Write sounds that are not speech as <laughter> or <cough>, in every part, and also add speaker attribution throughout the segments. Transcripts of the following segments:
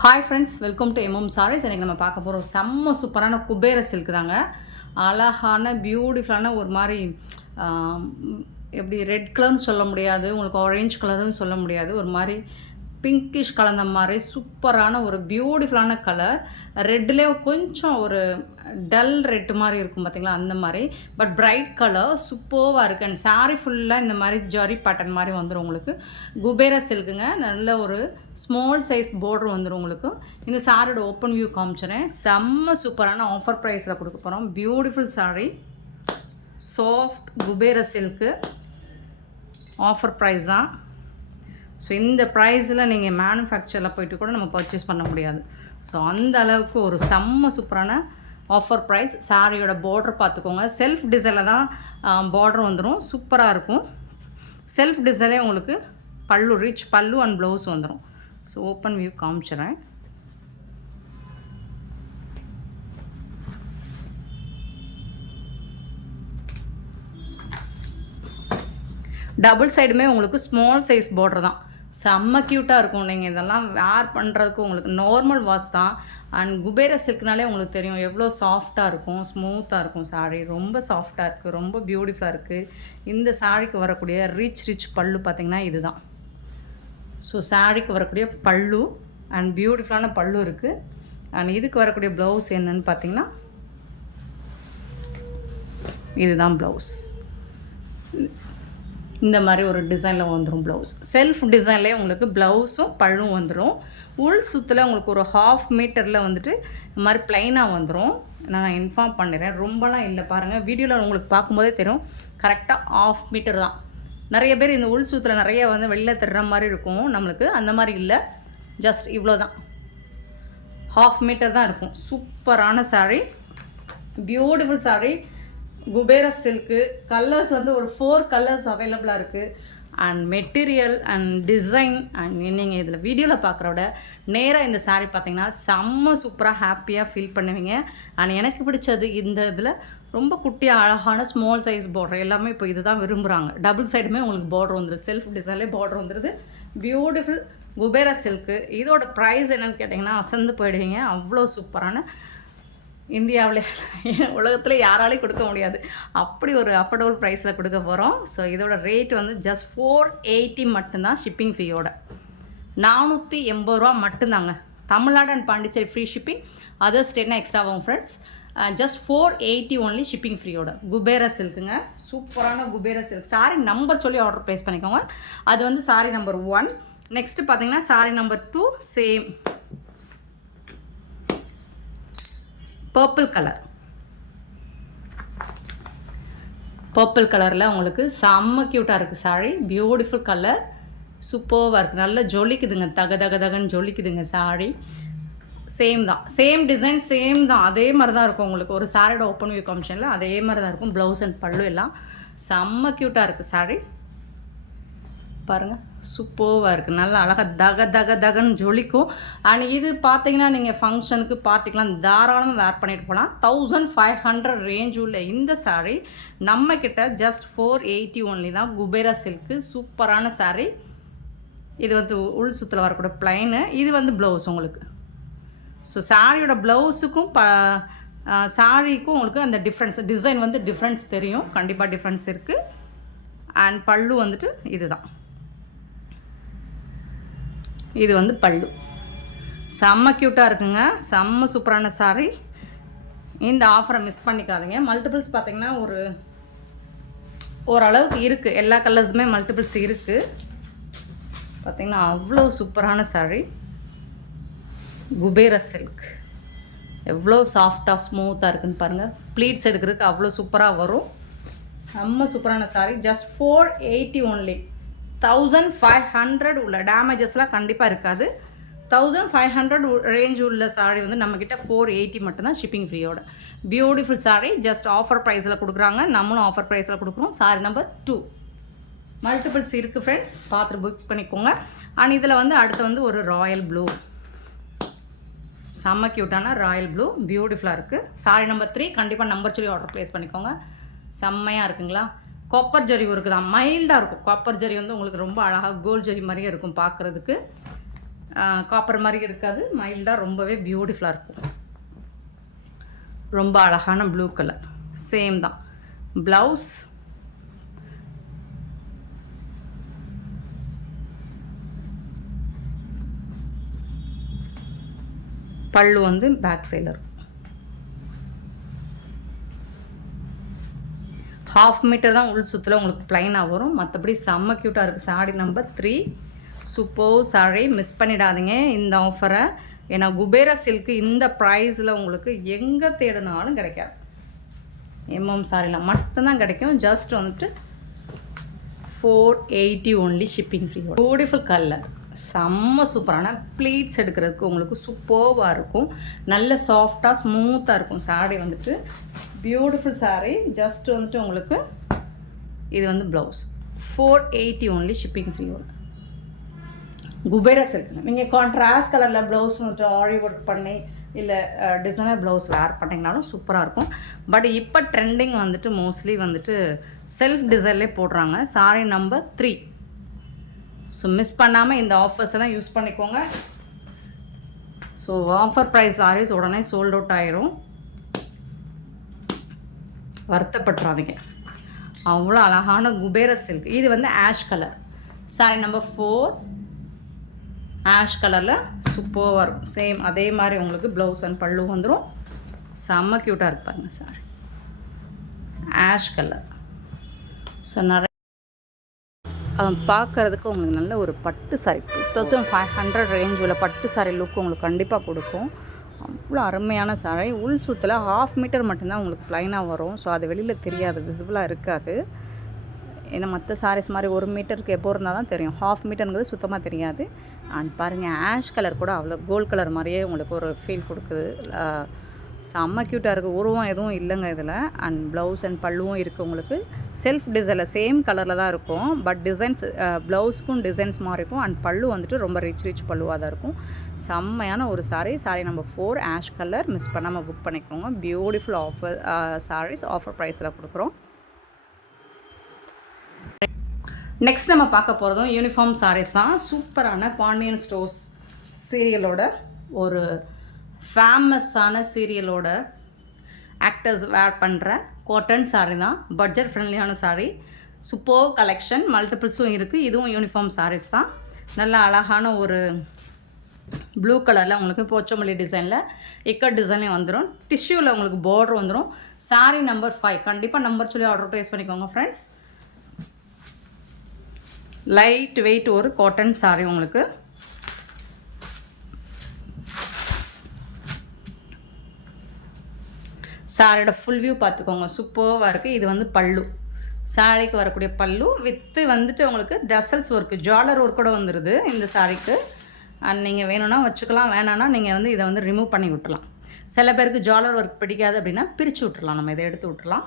Speaker 1: Hi friends welcome to MM sarees இன்றைக்கி நம்ம பார்க்க போகிறோம் செம்ம சூப்பரான குபேர சில்க் தாங்க அழகான பியூட்டிஃபுல்லான ஒரு மாதிரி எப்படி ரெட் கலர்னு சொல்ல முடியாது உங்களுக்கு ஆரேஞ்ச் கலர்னு சொல்ல முடியாது. ஒரு மாதிரி பிங்கிஷ் கலந்த மாதிரி சூப்பரான ஒரு பியூட்டிஃபுல்லான கலர் ரெட்டில் கொஞ்சம் ஒரு டல் ரெட் மாதிரி இருக்கும் பார்த்தீங்களா அந்த மாதிரி. பட் பிரைட் கலர் சூப்பர்வாக இருக்குது அண்ட் சாரீ ஃபுல்லாக இந்த மாதிரி ஜரி பேட்டர்ன் மாதிரி வந்துடும் உங்களுக்கு. குபேர சில்க்குங்க நல்ல ஒரு ஸ்மால் சைஸ் போர்டர் வந்துடும் உங்களுக்கு. இந்த சாரியோட ஓப்பன் வியூ காமிச்சிறேன். செம்ம சூப்பரான ஆஃபர் ப்ரைஸில் கொடுக்க போகிறோம் beautiful saree soft Kubera silk offer price தான். ஸோ இந்த ப்ரைஸில் நீங்கள் மேனுஃபேக்சரில் போயிட்டு கூட நம்ம பர்ச்சேஸ் பண்ண முடியாது. ஸோ அந்த அளவுக்கு ஒரு செம்ம சூப்பரான ஆஃபர் ப்ரைஸ் சாரியோட பார்டர் பார்த்துக்கோங்க. செல்ஃப் டிசைனில் தான் பார்டர் வந்துடும் சூப்பராக இருக்கும். செல்ஃப் டிசைனே உங்களுக்கு pallu rich pallu and blouse வந்துடும் ஸோ ஓப்பன் வியூ காமிச்சிடுறேன் டபுள் சைடுமே உங்களுக்கு ஸ்மால் சைஸ் பார்டர் தான். செம்ம க்யூட்டாக இருக்கும். நீங்கள் இதெல்லாம் வேர் பண்ணுறதுக்கு உங்களுக்கு நார்மல் வாஷ் தான். அண்ட் குபேர சில்க்னாலே உங்களுக்கு தெரியும் எவ்வளோ சாஃப்டாக இருக்கும் ஸ்மூத்தாக இருக்கும் சாரீ ரொம்ப சாஃப்டாக இருக்குது ரொம்ப பியூட்டிஃபுல்லாக இருக்குது இந்த சாரிக்கு வரக்கூடிய ரிச் ரிச் பல்லு பார்த்திங்கன்னா இதுதான். ஸோ சாரிக்கு வரக்கூடிய பல்லு அண்ட் பியூட்டிஃபுல்லான பல்லு இருக்குது அண்ட் இதுக்கு வரக்கூடிய ப்ளவுஸ் என்னன்னு பார்த்தீங்கன்னா இதுதான் ப்ளவுஸ் இந்த மாதிரி ஒரு டிசைனில் வந்துடும் ப்ளவுஸ் செல்ஃப் டிசைன்லேயே உங்களுக்கு ப்ளவுஸும் பழும் வந்துடும் உள் சுற்றில் உங்களுக்கு ஒரு ஹாஃப் மீட்டரில் வந்துட்டு இந்த மாதிரி ப்ளைனாக வந்துடும் நான் இன்ஃபார்ம் பண்ணுறேன் ரொம்பலாம் இல்லை பாருங்கள் வீடியோவில் உங்களுக்கு பார்க்கும்போதே தெரியும். கரெக்டாக ஆஃப் மீட்டர் தான். நிறைய பேர் இந்த உள் சுற்றுல நிறைய வந்து வெளில தர்ற மாதிரி இருக்கும். நம்மளுக்கு அந்த மாதிரி இல்லை. ஜஸ்ட் இவ்வளோ தான் ஹாஃப் மீட்டர் தான் இருக்கும். சூப்பரான saree. Beautiful saree. Kubera silk colours வந்து ஒரு ஃபோர் கலர்ஸ் அவைலபிளாக இருக்குது and material and design and நீங்கள் இதில் வீடியோவில் பார்க்குற விட நேராக இந்த சாரீ பார்த்தீங்கன்னா செம்ம சூப்பராக ஹாப்பியாக ஃபீல் பண்ணுவீங்க. அண்ட் எனக்கு பிடிச்சது இந்த இதில் ரொம்ப குட்டியாக அழகான ஸ்மால் சைஸ் பார்டர் எல்லாமே இப்போ இதுதான் விரும்புகிறாங்க டபுள் சைடுமே உங்களுக்கு பார்டர் வந்துடுது செல்ஃப் டிசைன்லேயே பார்டர் வந்துடுது பியூட்டிஃபுல் குபேரா சில்க்கு. இதோட ப்ரைஸ் என்னென்னு கேட்டிங்கன்னா அசந்து போயிடுவீங்க. அவ்வளோ சூப்பரான இந்தியாவில் <laughs> உலகத்தில் யாராலையும் கொடுக்க முடியாது. அப்படி ஒரு அஃபோர்டபுள் ப்ரைஸில் கொடுக்க போகிறோம் ஸோ இதோட ரேட் வந்து ஜஸ்ட் ஃபோர் எயிட்டி மட்டும்தான் ஷிப்பிங் ஃபீயோட நானூற்றி எண்பது ரூபா மட்டும்தாங்க. Tamil Nadu and Pondicherry free shipping other ஸ்டேட்னா extra ஆகும் friends just four eighty only shipping ஃப்ரீயோட Kubera சில்க்குங்க. சூப்பரான குபேர சில்க். சாரி நம்பர் சொல்லி ஆர்டர் ப்ளேஸ் பண்ணிக்கோங்க. அது வந்து சாரி நம்பர் ஒன் நெக்ஸ்ட்டு பார்த்தீங்கன்னா sari number two same purple colour purple கலரில் உங்களுக்கு செம்ம க்யூட்டாக இருக்குது சாரி பியூட்டிஃபுல் கலர் சூப்பர்வாக இருக்குது நல்லா ஜொலிக்குதுங்க. தக தக தகன்னு ஜொலிக்குதுங்க சாரி சேம் தான். சேம் டிசைன் சேம் தான். அதே மாதிரி தான் இருக்கும் உங்களுக்கு. ஒரு சாரியோட ஓப்பன் வியூ காமிஷனில் அதே மாதிரி தான் இருக்கும். ப்ளவுஸ் அண்ட் பல்லு எல்லாம் செம்ம க்யூட்டாக இருக்குது சாரி பாருங்கள் சூப்பர்வாக இருக்குது நல்லா அழகாக தக தக தகன்னு ஜொலிக்கும். அண்ட் இது பார்த்தீங்கன்னா நீங்கள் ஃபங்க்ஷனுக்கு பார்ட்டிக்கெலாம் தாராளமாக வேர் பண்ணிட்டு போகலாம் தௌசண்ட் ஃபைவ் ஹண்ட்ரட் ரேஞ்ச் உள்ள இந்த சாரீ நம்மக்கிட்ட ஜஸ்ட் ஃபோர் எயிட்டி ஒன்லி தான். குபேரா சில்க்கு சூப்பரான சாரீ இது வந்து உள் சுத்தில் வரக்கூடிய பிளைனு இது வந்து ப்ளவுஸ் உங்களுக்கு. ஸோ சாரியோட ப்ளவுஸுக்கும் ப சாரிக்கும் உங்களுக்கு அந்த டிஃப்ரென்ஸ் டிசைன் வந்து டிஃப்ரென்ஸ் தெரியும். கண்டிப்பாக டிஃப்ரென்ஸ் இருக்குது அண்ட் பல்லு வந்துட்டு இதுதான். இது வந்து பல்லு. செம்ம க்யூட்டாக இருக்குங்க. செம்ம சூப்பரான சாரீ இந்த ஆஃபரை மிஸ் பண்ணிக்காதீங்க. மல்டிபிள்ஸ் பார்த்தீங்கன்னா ஒரு ஓரளவுக்கு இருக்குது எல்லா கலர்ஸுமே மல்டிபிள்ஸ் இருக்குது பார்த்திங்கன்னா அவ்வளோ சூப்பரான saree. குபேர சில்க் எவ்வளோ சாஃப்டாக ஸ்மூத்தாக இருக்குன்னு பாருங்கள் ப்ளீட்ஸ் எடுக்கிறதுக்கு அவ்வளோ சூப்பராக வரும். செம்ம சூப்பரான saree just four eighty only thousand five hundred உள்ள டேமேஜஸ்லாம் கண்டிப்பாக இருக்காது. தௌசண்ட் ஃபைவ் ஹண்ட்ரட் ரேஞ்ச் உள்ள saree வந்து நம்மக்கிட்ட ஃபோர் எயிட்டி மட்டும்தான் ஷிப்பிங் ஃப்ரீயோட பியூட்டிஃபுல் saree ஜஸ்ட் ஆஃபர் ப்ரைஸில் கொடுக்குறாங்க. நம்மளும் ஆஃபர் ப்ரைஸில் கொடுக்குறோம். சாரி நம்பர் டூ மல்டிபிள்ஸ் இருக்குது ஃப்ரெண்ட்ஸ் பார்த்துட்டு புக் பண்ணிக்கோங்க. அண்ட் இதில் வந்து அடுத்து வந்து ஒரு ராயல் ப்ளூ செம்ம க்யூட்டான ராயல் ப்ளூ பியூட்டிஃபுல்லாக இருக்குது சாரி நம்பர் த்ரீ கண்டிப்பாக நம்பர் சொல்லி ஆர்டர் ப்ளேஸ் பண்ணிக்கோங்க. செம்மையாக இருக்குங்களா? கொப்பர் ஜரி ஒர்க்கு தான் மைல்டாக இருக்கும். காப்பர் ஜரி வந்து உங்களுக்கு ரொம்ப அழகாக கோல்ட் ஜரி மாதிரியே இருக்கும் பார்க்குறதுக்கு. காப்பர் மாதிரி இருக்காது. மைல்டாக ரொம்பவே பியூட்டிஃபுல்லாக இருக்கும். ரொம்ப அழகான ப்ளூ கலர் சேம் தான். ப்ளவுஸ் பல்லு வந்து பேக் சைடில் இருக்கும். ஹாஃப் மீட்டர் தான் உள் சுற்றில் உங்களுக்கு ப்ளைனாக வரும். மற்றபடி செம்ம க்யூட்டாக இருக்குது saree number three super saree miss பண்ணிடாதீங்க. இந்த ஆஃபரை ஏன்னா குபேரா சில்க்கு இந்த ப்ரைஸில் உங்களுக்கு எங்கே தேடினாலும் கிடைக்காது. எம்எம் சாரியில் மட்டும்தான் கிடைக்கும். ஜஸ்ட் வந்துட்டு four eighty only shipping free beautiful colour செம்ம சூப்பரான ப்ளீட்ஸ் எடுக்கிறதுக்கு உங்களுக்கு சூப்பர்வாக இருக்கும். நல்ல சாஃப்டாக ஸ்மூத்தாக இருக்கும். சாரி வந்துட்டு பியூட்டிஃபுல் சாரீ ஜஸ்ட் வந்துட்டு உங்களுக்கு இது வந்து blouse four eighty only shipping free ஒன்று குபேரா சில்க் நீங்கள் கான்ட்ராஸ்ட் கலரில் ப்ளவுஸ் வந்துட்டு ஆரி ஒர்க் பண்ணி இல்லை டிசைனர் ப்ளவுஸ் வேர் பண்ணிங்கனாலும் சூப்பராக இருக்கும். பட் இப்போ ட்ரெண்டிங் வந்துட்டு மோஸ்ட்லி வந்துட்டு செல்ஃப் டிசைன்லேயே போடுறாங்க. Saree number three so miss பண்ணாமல் இந்த ஆஃபர்ஸ் எல்லாம் யூஸ் பண்ணிக்கோங்க. ஸோ ஆஃபர் ப்ரைஸ் சாரீஸ் உடனே சோல்ட் அவுட் ஆயிரும். வருத்தப்பட்டுறாதீங்க. அவ்வளோ அழகான குபேர சில்க் இது வந்து ash colour saree number four ash கலரில் சூப்பராக இருக்கும். சேம் அதே மாதிரி உங்களுக்கு ப்ளவுஸ் அண்ட் பல்லு வந்துடும் செம்ம க்யூட்டாக இருப்பாங்க சாரி ஆஷ் கலர் ஸோ நிறைய பார்க்குறதுக்கு உங்களுக்கு நல்ல ஒரு பட்டு saree two thousand five hundred range உள்ள பட்டு சாரி லுக் உங்களுக்கு கண்டிப்பாக கொடுக்கும். அவ்வளோ அருமையான சாரி உள் சுத்தில் ஹாஃப் மீட்டர் மட்டும்தான் உங்களுக்கு ப்ளைனாக வரும். ஸோ அது வெளியில் தெரியாது விசிபிளாக இருக்காது. ஏன்னா மற்ற சாரீஸ் மாதிரி ஒரு மீட்டருக்கு எப்போ இருந்தால் தான் தெரியும். ஹாஃப் மீட்டருங்கிறது சுத்தமாக தெரியாது. அண்ட் பாருங்கள் ஆஷ் கலர் கூட அவ்வளோ கோல்ட் கலர் மாதிரியே உங்களுக்கு ஒரு ஃபீல் கொடுக்குது. செம்ம க்யூட்டாக இருக்குது உருவம் எதுவும் இல்லைங்க இதில். அண்ட் ப்ளவுஸ் அண்ட் பல்லுவும் இருக்குது உங்களுக்கு. செல்ஃப் டிசைனில் சேம் கலரில் தான் இருக்கும். பட் டிசைன்ஸ் ப்ளவுஸ்க்கும் டிசைன்ஸ் மாதிரி இருக்கும் அண்ட் பல்லு வந்துட்டு ரொம்ப ரிச் ரிச் பல்லுவாக தான் இருக்கும். செம்மையான ஒரு saree saree number four ash colour miss பண்ணாமல் புக் பண்ணிக்கோங்க. பியூட்டிஃபுல் ஆஃபர் சாரீஸ் ஆஃபர் ப்ரைஸில் கொடுக்குறோம். நெக்ஸ்ட் நம்ம பார்க்க போகிறதும் யூனிஃபார்ம் சாரீஸ் தான். சூப்பரான பாண்டியன் ஸ்டோர்ஸ் சீரியலோட ஒரு ஃபேமஸான சீரியலோட ஆக்டர்ஸ் வேர் பண்ணுற காட்டன் சாரீ தான். பட்ஜெட் ஃப்ரெண்ட்லியான சாரீ சூப்பர் கலெக்ஷன் மல்டிபிள்ஸும் இருக்குது இதுவும் யூனிஃபார்ம் சாரீஸ் தான். நல்ல அழகான ஒரு ப்ளூ கலரில் உங்களுக்கு போச்சமல்லி டிசைனில் இக்கட் டிசைன்லேயும் வந்துடும் டிஷ்யூவில் உங்களுக்கு பார்டர் வந்துடும் சாரீ நம்பர் ஃபைவ் கண்டிப்பாக நம்பர் சொல்லி ஆர்டர் ப்ளேஸ் பண்ணிக்கோங்க ஃப்ரெண்ட்ஸ் லைட் வெயிட் ஒரு காட்டன் சாரீ உங்களுக்கு சாரோட ஃபுல் வியூ பார்த்துக்கோங்க. சூப்பராக இருக்குது இது வந்து பல்லு. சாரிக்கு வரக்கூடிய பல்லு. வித்து வந்துட்டு உங்களுக்கு டசல்ஸ் ஒர்க்கு ஜாலர் ஒர்க்கோட வந்துடுது இந்த சாரிக்கு. அண்ட் நீங்கள் வேணும்னா வச்சுக்கலாம். வேணான்னா நீங்கள் வந்து இதை வந்து ரிமூவ் பண்ணி விட்டுலாம். சில பேருக்கு ஜாலர் ஒர்க் பிடிக்காது அப்படின்னா பிரித்து விட்டுலாம் நம்ம இதை எடுத்து விட்டுலாம்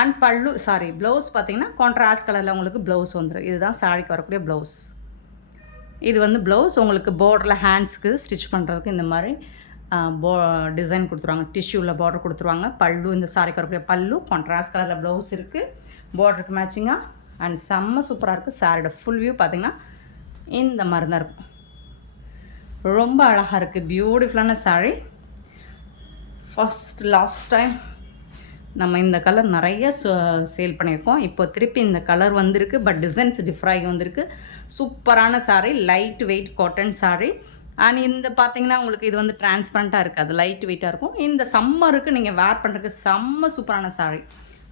Speaker 1: அண்ட் பல்லு சாரி ப்ளவுஸ் பார்த்தீங்கன்னா கான்ட்ராஸ்ட் கலரில் உங்களுக்கு ப்ளவுஸ் வந்துடும் இதுதான் சாரிக்கு வரக்கூடிய ப்ளவுஸ் இது வந்து ப்ளவுஸ் உங்களுக்கு பார்டரில் ஹேண்ட்ஸ்க்கு ஸ்டிச் பண்ணுறதுக்கு இந்த மாதிரி போ டிசைன் கொடுத்துருவாங்க. டிஷ்யூவில் பார்டர் கொடுத்துருவாங்க. பல்லு இந்த சாரிக்கு வரக்கூடிய பல்லு கான்ட்ராஸ்ட் கலரில் ப்ளவுஸ் இருக்குது பார்டருக்கு மேட்சிங்காக அண்ட் செம்ம சூப்பராக இருக்குது சாரியோட ஃபுல் வியூ பார்த்திங்கன்னா இந்த மாதிரி தான் இருக்கும். ரொம்ப அழகாக இருக்குது பியூட்டிஃபுல்லான சாரீ ஃபஸ்ட் லாஸ்ட் டைம் நம்ம இந்த கலர் நிறைய சேல் பண்ணியிருக்கோம். இப்போ திருப்பி இந்த கலர் வந்திருக்கு பட் டிசைன்ஸ் டிஃப்ராகி வந்திருக்கு. சூப்பரான saree light weight cotton saree and இந்த பார்த்தீங்கன்னா உங்களுக்கு இது வந்து டிரான்ஸ்பரண்ட்டாக இருக்காது லைட் வெயிட்டாக இருக்கும். இந்த சம்மருக்கு நீங்கள் வேர் பண்ணுறதுக்கு செம்ம சூப்பரான சாரீ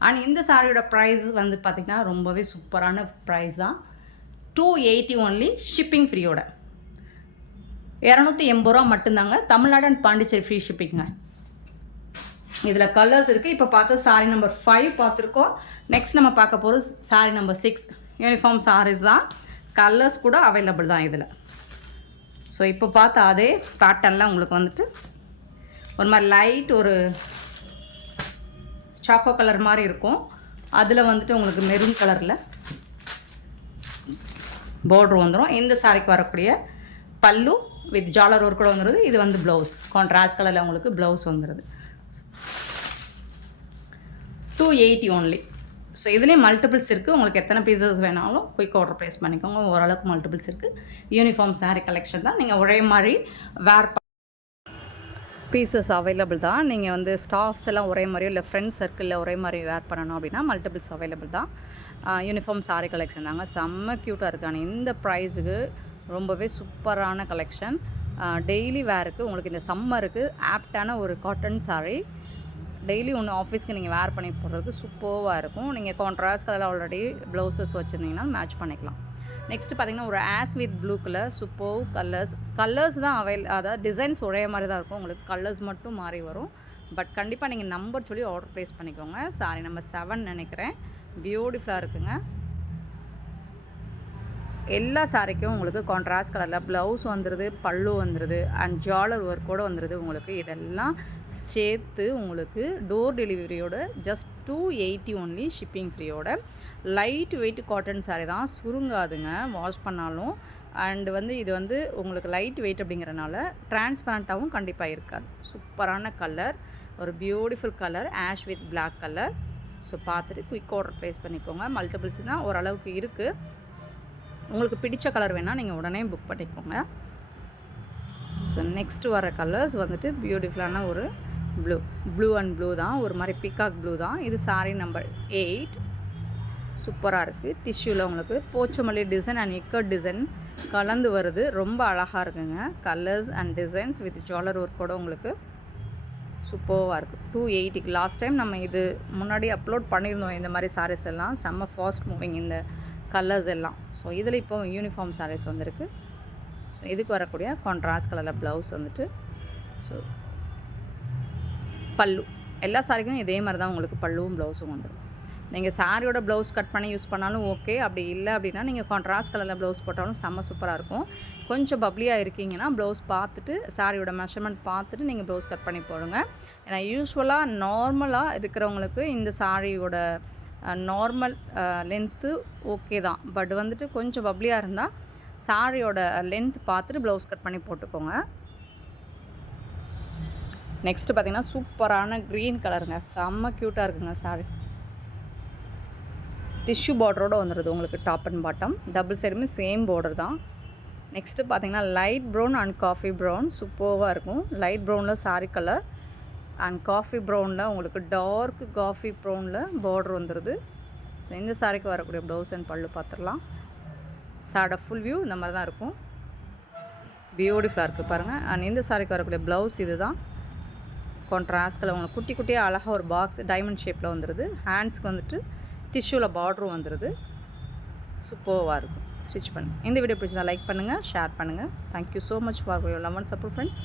Speaker 1: அண்ட் இந்த சாரியோட ப்ரைஸ் வந்து பார்த்திங்கன்னா ரொம்பவே சூப்பரான ப்ரைஸ் தான். டூ எயிட்டி ஒன்லி ஷிப்பிங் ஃப்ரீயோட இரநூத்தி எண்பது ரூபா மட்டும்தாங்க. தமிழ்நாடு அண்ட் பாண்டிச்சேரி ஃப்ரீ ஷிப்பிங்க இதில் கலர்ஸ் இருக்குது இப்போ பார்த்து சாரி நம்பர் ஃபைவ் பார்த்துருக்கோம். நெக்ஸ்ட் நம்ம பார்க்க போகிறது sari number six uniform saris தான். கலர்ஸ் கூட அவைலபிள் தான் இதில். ஸோ இப்போ பார்த்தா அதே காட்டனில் உங்களுக்கு வந்துட்டு ஒரு மாதிரி லைட் ஒரு சாக்கோ கலர் மாதிரி இருக்கும். அதில் வந்துட்டு உங்களுக்கு மெரூன் கலரில் பார்டர் வந்துடும் இந்த சாரிக்கு வரக்கூடிய பல்லு வித் ஜாலர் ஒர்க் கூட வந்துடுது இது வந்து ப்ளவுஸ் கான்ட்ராஸ்ட் கலரில் உங்களுக்கு ப்ளவுஸ் வந்துடுது டூ எயிட்டி ஒன்லி ஸோ இதுலேயும் மல்டிபிள்ஸ் இருக்குது உங்களுக்கு எத்தனை பீசஸ் வேணாலும் குயிக் ஆர்டர் ப்ளேஸ் பண்ணிக்கோங்க. ஓரளவுக்கு மல்டிபிள்ஸ் இருக்குது யூனிஃபார்ம் saree கலெக்ஷன் தான். நீங்கள் ஒரே மாதிரி வேர் பீசஸ் அவைலபிள் தான். நீங்கள் வந்து ஸ்டாஃப்ஸ் எல்லாம் ஒரே மாதிரியோ இல்லை ஃப்ரெண்ட்ஸ் சர்க்கிளில் ஒரே மாதிரி வேர் பண்ணணும் அப்படின்னா மல்டிபிள்ஸ் அவைலபிள் தான். யூனிஃபார்ம் saree கலெக்ஷன் தாங்க. செம்ம க்யூட்டாக இருக்குது இந்த ப்ரைஸுக்கு ரொம்பவே சூப்பரான கலெக்ஷன் டெய்லி வேருக்கு உங்களுக்கு இந்த சம்மருக்கு ஆப்டான ஒரு காட்டன் சாரீ டெய்லி ஒன்று ஆஃபீஸ்க்கு நீங்கள் வேர் பண்ணி போடுறதுக்கு சூப்பர்வாக இருக்கும். நீங்கள் கான்ட்ராஸ்ட் கலரில் ஆல்ரெடி ப்ளவுசஸ் வச்சுருந்தீங்கன்னா மேட்ச் பண்ணிக்கலாம். நெக்ஸ்ட் பார்த்தீங்கன்னா ஒரு ash with blue colour super colours colours தான் அவைல் அதாவது டிசைன்ஸ் ஒரே மாதிரி தான் இருக்கும். உங்களுக்கு கலர்ஸ் மட்டும் மாறி வரும். பட் கண்டிப்பாக நீங்கள் நம்பர் சொல்லி ஆர்டர் ப்ளேஸ் பண்ணிக்கோங்க. சாரி நம்பர் செவன் நினைக்கிறேன். பியூட்டிஃபுல்லாக இருக்குங்க. எல்லா சாரிக்கும் உங்களுக்கு கான்ட்ராஸ்ட் கலரில் ப்ளவுஸ் வந்துடுது பல்லு வந்துடுது அண்ட் ஜாலர் ஒர்க்கோடு வந்துடுது உங்களுக்கு. இதெல்லாம் சேர்த்து உங்களுக்கு door டெலிவரியோட just two eighty only shipping ஃப்ரீயோட light weight cotton sari தான். சுருங்காதுங்க வாஷ் பண்ணாலும். அண்டு வந்து இது வந்து உங்களுக்கு லைட் வெயிட் அப்படிங்கிறனால டிரான்ஸ்பரண்ட்டாகவும் கண்டிப்பாக இருக்காது. சூப்பரான கலர் ஒரு beautiful colour ash with black colour so பார்த்துட்டு குயிக் ஆர்டர் ப்ளேஸ் பண்ணிக்கோங்க. மல்டிபிள்ஸ்னால் ஓரளவுக்கு இருக்குது உங்களுக்கு பிடிச்ச கலர் வேணால் நீங்கள் உடனே புக் பண்ணிக்கோங்க. ஸோ நெக்ஸ்ட் வர கலர்ஸ் வந்துட்டு பியூட்டிஃபுல்லான ஒரு ப்ளூ ப்ளூ அண்ட் ப்ளூ தான். ஒரு மாதிரி பிகாக் ப்ளூ தான். இது சாரி நம்பர் எயிட் சூப்பராக இருக்குது டிஷ்யூவில் உங்களுக்கு Pochampally design and ikat design கலந்து வருது. ரொம்ப அழகாக இருக்குங்க. கலர்ஸ் அண்ட் டிசைன்ஸ் வித் ஜாலர் ஒர்க்கோட உங்களுக்கு சூப்பராக இருக்குது டூ எயிட்டிக்கு லாஸ்ட் டைம் நம்ம இது முன்னாடி அப்லோட் பண்ணியிருந்தோம் இந்த மாதிரி சாரீஸ் எல்லாம். செம்ம ஃபாஸ்ட் மூவிங் இந்த கலர்ஸ் எல்லாம். ஸோ இதில் இப்போ யூனிஃபார்ம் சாரீஸ் வந்திருக்கு. ஸோ இதுக்கு வரக்கூடிய கான்ட்ராஸ்ட் கலரில் ப்ளவுஸ் வந்துட்டு ஸோ பல்லு. எல்லா சாரிக்கும் இதே மாதிரி தான் உங்களுக்கு பல்லுவும் ப்ளவுஸும் வந்துடும் நீங்கள் சாரியோட ப்ளவுஸ் கட் பண்ணி யூஸ் பண்ணாலும் ஓகே அப்படி இல்லை அப்படின்னா நீங்கள் கான்ட்ராஸ்ட் கலரில் ப்ளவுஸ் போட்டாலும் செம்ம சூப்பராக இருக்கும். கொஞ்சம் பப்ளியாக இருக்கீங்கன்னா ப்ளவுஸ் பார்த்துட்டு சாரியோட மெஷர்மெண்ட் பார்த்துட்டு நீங்கள் ப்ளவுஸ் கட் பண்ணி போடுங்க. ஏன்னா யூஸ்வலாக நார்மலாக இருக்கிறவங்களுக்கு இந்த சாரியோட நார்மல் லென்த்து ஓகே தான். பட் வந்துட்டு கொஞ்சம் பப்ளியாக இருந்தால் சாரியோட லென்த் பார்த்துட்டு ப்ளவுஸ் கட் பண்ணி போட்டுக்கோங்க. நெக்ஸ்ட்டு பார்த்தீங்கன்னா சூப்பரான க்ரீன் கலருங்க செம்ம க்யூட்டாக இருக்குங்க சாரி டிஷ்யூ பார்டரோடு வந்துடுது உங்களுக்கு டாப் அண்ட் பாட்டம் டபுள் சைடுமே சேம் பார்டர் தான். நெக்ஸ்ட்டு பார்த்தீங்கன்னா light brown and coffee brown சூப்பராக இருக்கும். லைட் ப்ரௌனில் சாரி கலர் அண்ட் காஃபி ப்ரௌனில் உங்களுக்கு டார்க் காஃபி ப்ரௌனில் பார்டர் வந்துடுது ஸோ இந்த சாரிக்கு வரக்கூடிய ப்ளவுஸ் அண்ட் பல்லு பார்த்துடலாம். சாரோட ஃபுல் வியூ இந்த மாதிரி தான் இருக்கும். பியூட்டிஃபுல்லாக இருக்குது பாருங்கள் அண்ட் இந்த சாரிக்கு வரக்கூடிய ப்ளவுஸ் இது தான் கான்ட்ராஸ்ட் உங்களுக்கு குட்டி குட்டியாக அழகாக ஒரு பாக்ஸ் டைமண்ட் ஷேப்பில் வந்துடுது ஹேண்ட்ஸ்க்கு வந்துட்டு டிஷ்யூவில் பார்டரும் வந்துடுது சூப்பர்வாக இருக்கும். ஸ்டிச் பண்ணுங்கள் இந்த வீடியோ பிடிச்சிருந்தா லைக் பண்ணுங்கள் ஷேர் பண்ணுங்கள் thank you so much for your love and support friends